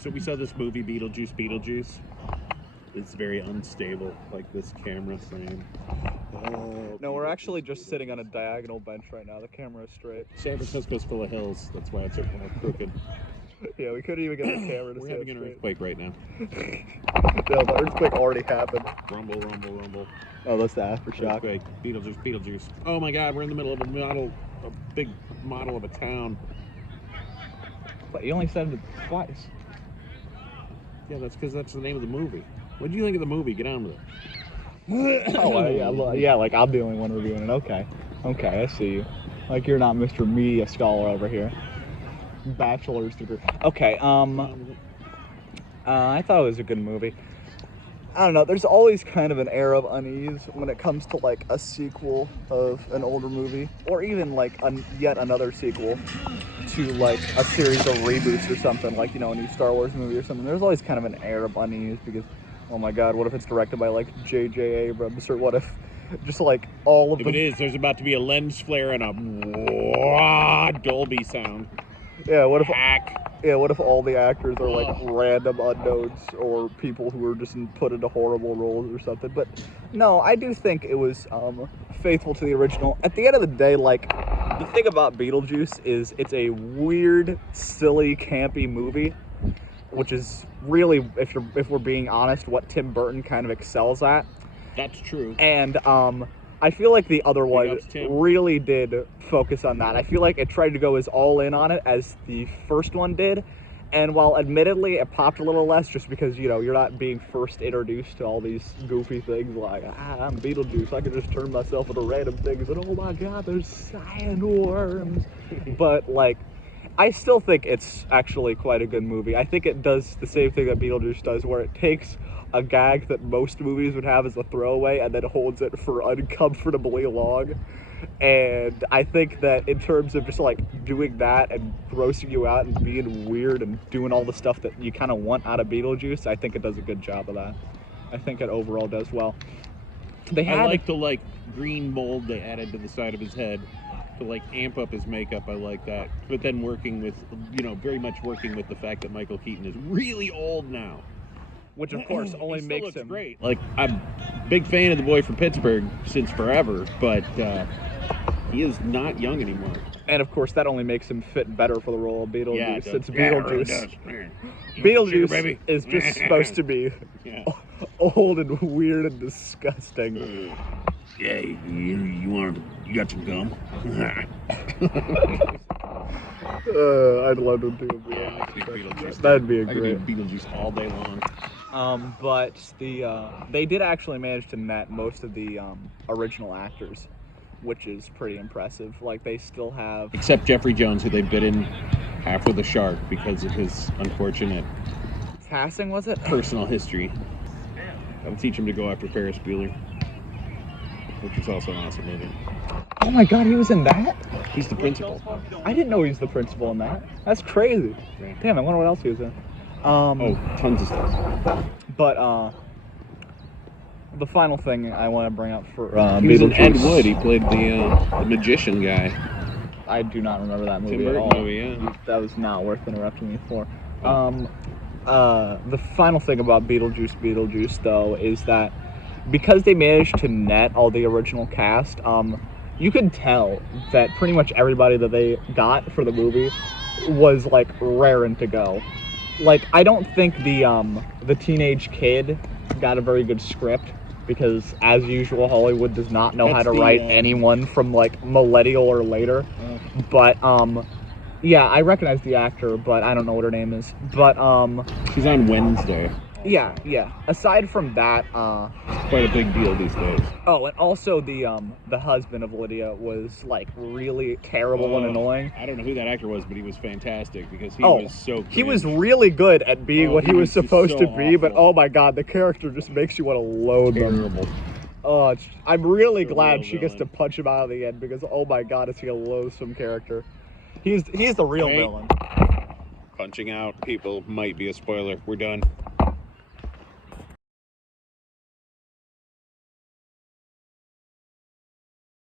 So we saw this movie, Beetlejuice. It's very unstable, like this camera frame. Oh, No, we're actually just sitting on a diagonal bench right now. The camera is straight. San Francisco's full of hills. That's why it's all crooked. Yeah, we couldn't even get the camera to We're stand having an straight. earthquake right now. No, the earthquake already happened. Rumble, rumble, rumble. Oh, that's the aftershock. Earthquake. Beetlejuice. Oh my God, we're in the middle of a big model of a town. But you only said it twice. Yeah, that's because that's the name of the movie. What do you think of the movie? Get on with it. Oh, yeah, like I'm the only one reviewing it. Okay, I see you. Like you're not Mr. Media Scholar over here. Bachelor's degree. Okay, I thought it was a good movie. I don't know, there's always kind of an air of unease when it comes to like a sequel of an older movie, or even like yet another sequel to like a series of reboots or something, like, you know, a new Star Wars movie or something. There's always kind of an air of unease because, oh my God, what if it's directed by like J.J. Abrams, or what if just like all of If them... it is, there's about to be a lens flare and a Dolby sound. Yeah, what if... Hack. Yeah, what if all the actors are like random unknowns or people who are just put into horrible roles or something? But no, I do think it was faithful to the original. At the end of the day, like, the thing about Beetlejuice is it's a weird, silly, campy movie, which is really, if we're being honest, what Tim Burton kind of excels at. That's true. And I feel like the other one Tim. really did focus on that. I feel like it tried to go as all in on it as the first one did. And while admittedly it popped a little less just because, you know, you're not being first introduced to all these goofy things like, I'm Beetlejuice, I can just turn myself into random things and oh my God, there's sandworms. But like, I still think it's actually quite a good movie. I think it does the same thing that Beetlejuice does, where it takes a gag that most movies would have as a throwaway and then holds it for uncomfortably long. And I think that in terms of just like doing that and grossing you out and being weird and doing all the stuff that you kind of want out of Beetlejuice, I think it does a good job of that. I think it overall does well. I like the like green mold they added to the side of his head to like amp up his makeup. I like that. But then working with, you know, very much working with the fact that Michael Keaton is really old now. Which of course only makes him great. Like, I'm a big fan of the boy from Pittsburgh since forever, but he is not young anymore. And of course that only makes him fit better for the role of Beetlejuice. Yeah, since Beetlejuice. Beetlejuice is just supposed to be old and weird and disgusting. Yeah, you got some gum? I'd love to do a Beetlejuice. That'd be a great. I could do Beetlejuice all day long. But they did actually manage to net most of the original actors, which is pretty impressive. Like, they still have... Except Jeffrey Jones, who they bit in half with a shark because of his unfortunate... Passing, was it? Personal history. That'll teach him to go after Ferris Bueller, which is also an awesome movie. Oh my God, he was in that? He's the principal. I didn't know he was the principal in that. That's crazy. Yeah. Damn, I wonder what else he was in. Tons of stuff. But the final thing I want to bring up for he was in Ed Beetlejuice... Wood. He played the magician guy. I do not remember that movie Tim at Burton all. movie, yeah. That was not worth interrupting me for. The final thing about Beetlejuice, though, is that because they managed to net all the original cast, you could tell that pretty much everybody that they got for the movie was like raring to go. Like, I don't think the teenage kid got a very good script because, as usual, Hollywood does not know how to write anyone from like millennial or later. But yeah, I recognize the actor, but I don't know what her name is. But she's on Wednesday. Yeah. Aside from that, it's quite a big deal these days. Oh, and also the husband of Lydia was like really terrible and annoying. I don't know who that actor was, but he was fantastic because he was so cringe. He was really good at being what he was supposed to be, but awful. oh my God, the character just makes you want to loathe him. Oh, I'm really glad she gets to punch him out of the end because oh my God, is he a loathsome character. He's the real villain. Punching out people might be a spoiler. We're done.